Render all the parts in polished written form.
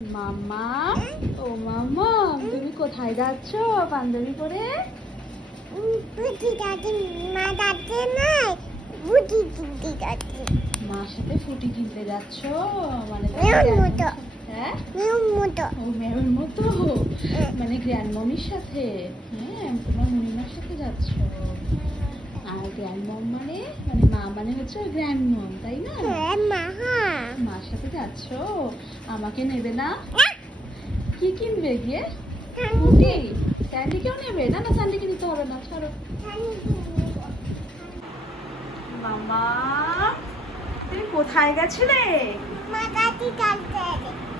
মাম্মা, ও মাম্মা, তুমি কোথায় যাচ্ছ পাঞ্জাবি পরে? মার সাথে ফুটি কিনতে যাচ্ছ? মানে হ্যাঁ, ও মেয়ের মতো, মানে গ্র্যান্ড মমির সাথে? হ্যাঁ, তোমার মনিমার সাথে যাচ্ছ। আর গ্র্যান্ড মম মানে মানে মা মানে হচ্ছে গ্র্যান্ড মম, তাই না? মার সাথে যাচ্ছ। আমাকে নেবে না? কি কিনবে গিয়ে? ফুটি? স্যান্ডিকেও নেবে? না না, স্যান্ডিকে নিতে হবে না, ছাড়ো। মামা, তুমি কোথায় গেছিলে?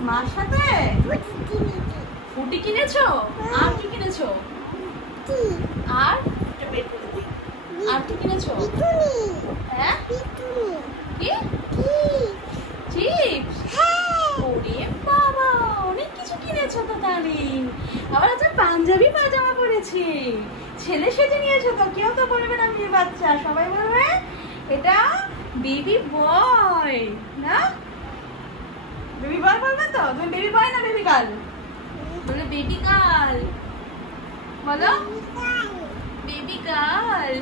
মার সাথে ফুটি কিনেছো? আর কি কিনেছো? আর আর কি কিনেছো? হ্যাঁ, কি চিপস? ওরে বাবা, অনেক কিছু কিনেছো তো তাহলে। আবার আচ্ছা, পাঞ্জাবি পাজামা পরেছি, ছেলে সেজে নিয়েছো তো? কেউ তো বলবে না মেয়ে বাচ্চা, সবাই বলবে এটা বেবি বয়, না? বেবি বয় বলবে তো? তুমি বেবি বয় না বেবি গার্ল? বলে বেবি গার্ল, বলো বেবি গার্ল।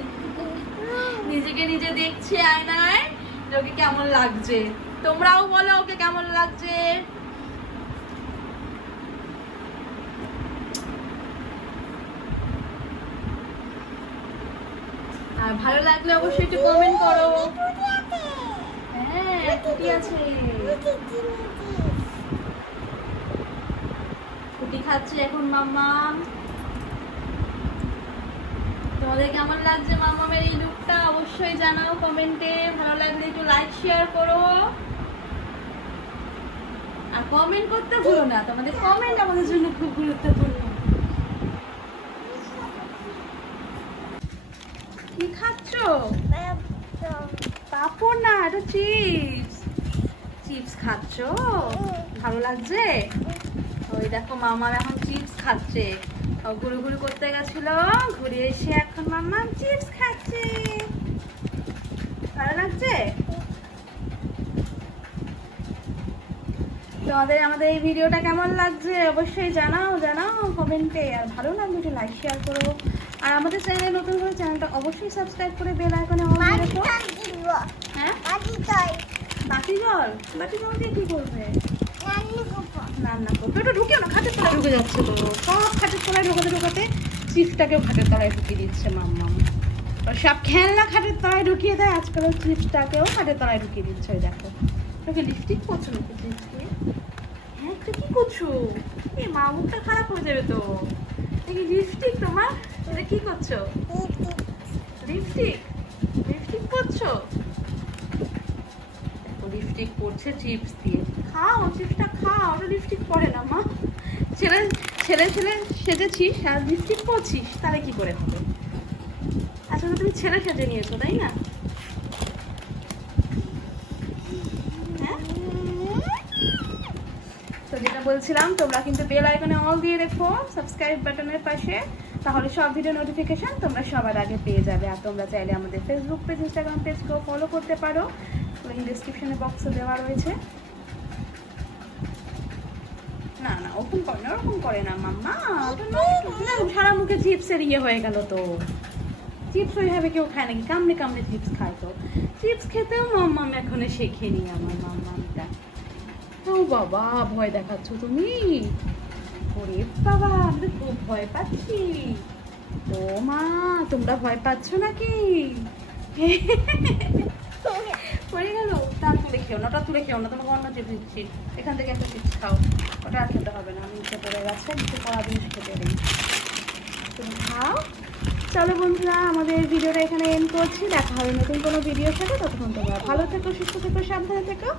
নিজেকে নিজে দেখছে আয়নায়, ওকে কেমন লাগছে? তোমরাও বলো ওকে কেমন লাগছে। আর ভালো লাগলে অবশ্যই একটু কমেন্ট করো। হ্যাঁ, ফুটি আছে, ফুটি খাচ্ছে এখন মাম্মা। তোমাদের কেমন লাগছে মাম্মামের এই লুকটা অবশ্যই জানাও কমেন্টে। ভালো লাগলে একটু লাইক শেয়ার করো, আর কমেন্ট করতে ভুলো না, তোমাদের কমেন্ট আমাদের জন্য খুব গুরুত্বপূর্ণ। কি খাচ্ছো? পাপড় না, এটা চিপস। চিপস খাচ্ছো? ভালো লাগছে? ওই দেখো মামা এখন চিপস খাচ্ছে। ঘুরু ঘুরু করতে গেছিল, ঘুরে এসে এখন মাম্মা চিপস খাচ্ছে। ভালো লাগছে? তোমাদের আমাদের এই ভিডিওটা কেমন লাগছে অবশ্যই জানাও কমেন্টে। আর ভালো লাগলে একটু লাইক শেয়ার করো, আর আমাদের চ্যানেলে নতুন করে চ্যানেলটা অবশ্যই সাবস্ক্রাইব করে বেল আইকনে অল করে রাখো। হ্যাঁ, বাটি জল দিয়ে কি করবে? রান্না করবে। ওটা ঢুকিও না, খাটের তলায় ঢুকে যাচ্ছে তো। সব খাটের তলায় ঢুকাতে চিপসটাকেও খাটের তলায় ঢুকিয়ে দিচ্ছে মাম্মা। সব খেলনা খাটের তলায় ঢুকিয়ে দেয়, আজকাল চিপসটাকেও খাটের তলায় ঢুকিয়ে দিচ্ছে। ওই দেখো, তোকে লিপস্টিক করছো নাকি চিপসকে? হ্যাঁ, তুই কি করছো? এই মা মুখটা খারাপ হয়ে যাবে তো। দেখি লিপস্টিক তোমার, এটা কি করছো? লিপস্টিক করছো? লিপস্টিক পড়ছে চিপস দিয়ে। খাও চিপসটা, খাও। ওটা লিপস্টিক পরে না মা। ছেলে সেজেছিস আর লিপস্টিক পরছিস, তাহলে কি করে হবে? আসলে তুমি ছেলে সেজে নিয়েছো, তাই না? হ্যাঁ, তো যেটা বলছিলাম, তোমরা কিন্তু বেল আইকনে অল দিয়ে রেখো সাবস্ক্রাইব বাটনের পাশে, তাহলে সব ভিডিও নোটিফিকেশন তোমরা সবার আগে পেয়ে যাবে। আর তোমরা চাইলে আমাদের ফেসবুক পেজ, ইনস্টাগ্রাম পেজকেও ফলো করতে পারো, লিংক ডেসক্রিপশনে বক্সে দেওয়া রয়েছে। না না, ওরকম করে না, ওরকম করে না মাম্মা। সারা মুখে চিপসের ইয়ে হয়ে গেল তো। চিপস ওইভাবে কেউ খায় নাকি? কামড়ে কামড়ে চিপস খায় তো। চিপস খেতেও মাম্মাম এখন শেখেনি আমার মাম্মামটা। ও বাবা, ভয় দেখাচ্ছ তুমি? ওরে বাবা, আমি খুব ভয় পাচ্ছি। ও মা, তোমরা ভয় পাচ্ছ নাকি? পড়ে গেল। ওটা তুলে খেও না, তোমাকে অন্য চিপস দিচ্ছি। এখান থেকে একটা চিপস খাও, ওটা আর খেতে হবে না। আমি নিচে পড়ে গেছে, নিচে পড়া জিনিস খেতে নেই, তুমি খাও। চলো বন্ধুরা, আমাদের ভিডিওটা এখানে এন্ড করছি। দেখা হবে নতুন কোনো ভিডিওর সাথে। ততক্ষণ তোমরা ভালো থেকো, সুস্থ থেকো, সাবধানে থেকো।